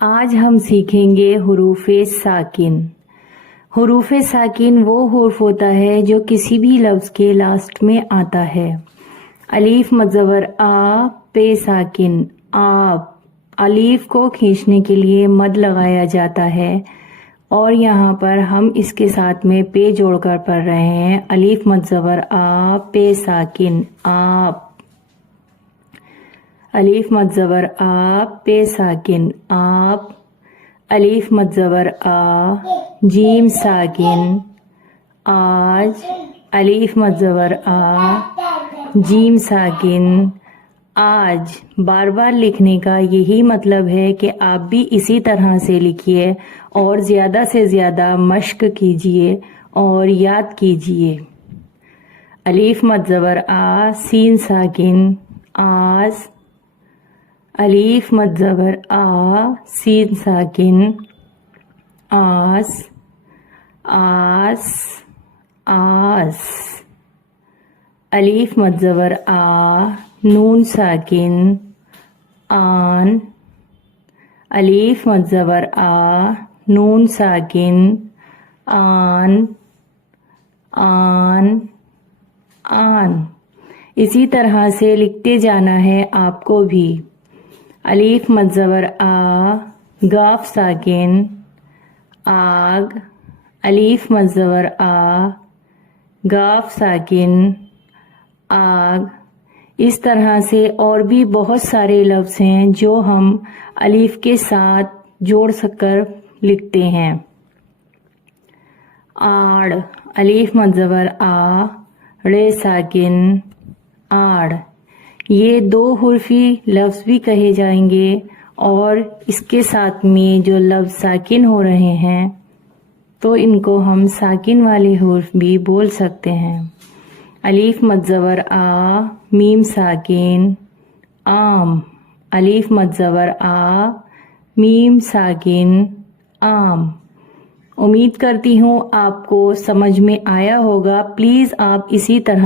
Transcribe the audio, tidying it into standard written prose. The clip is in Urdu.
آج ہم سیکھیں گے حروف ساکن۔ حروف ساکن وہ حرف ہوتا ہے جو کسی بھی لفظ کے لاسٹ میں آتا ہے۔ الف مد زبر آ، پے ساکن آپ۔ الف کو کھینچنے کے لیے مد لگایا جاتا ہے اور یہاں پر ہم اس کے ساتھ میں پے جوڑ کر پڑھ رہے ہیں۔ الف مد زبر آ، پے ساکن آپ۔ الف مد زبر آ، پے ساکن آپ۔ الف مد زبر آ، جیم ساکن آج۔ الف مد زبر آ، جیم ساکن آج۔ بار بار لکھنے کا یہی مطلب ہے کہ آپ بھی اسی طرح سے لکھیے اور زیادہ سے زیادہ مشق کیجیے اور یاد کیجیے۔ الف مد زبر آ، سین ساکن آس۔ الف مد زبر آ، سین ساکن آس آس آس۔ الف مد زبر آ، نون ساکن آن۔ الف مد زبر آ، نون ساکن آن آن آن۔ اسی طرح سے لکھتے جانا ہے آپ کو بھی۔ الف مد زبر آ، گاف ساکن آگ۔ الف مد زبر آ، گاف ساکن آگ۔ اس طرح سے اور بھی بہت سارے لفظ ہیں جو ہم الف کے ساتھ جوڑ کر لکھتے ہیں۔ آڑ۔ الف مد زبر آ، ڑے ساکن آڑ۔ یہ دو حرفی لفظ بھی کہے جائیں گے اور اس کے ساتھ میں جو لفظ ساکن ہو رہے ہیں تو ان کو ہم ساکن والے حرف بھی بول سکتے ہیں۔ الف مد زبر آ، میم ساکن آم۔ الف مد زبر آ، میم ساکن آم۔ امید کرتی ہوں آپ کو سمجھ میں آیا ہوگا۔ پلیز آپ اسی طرح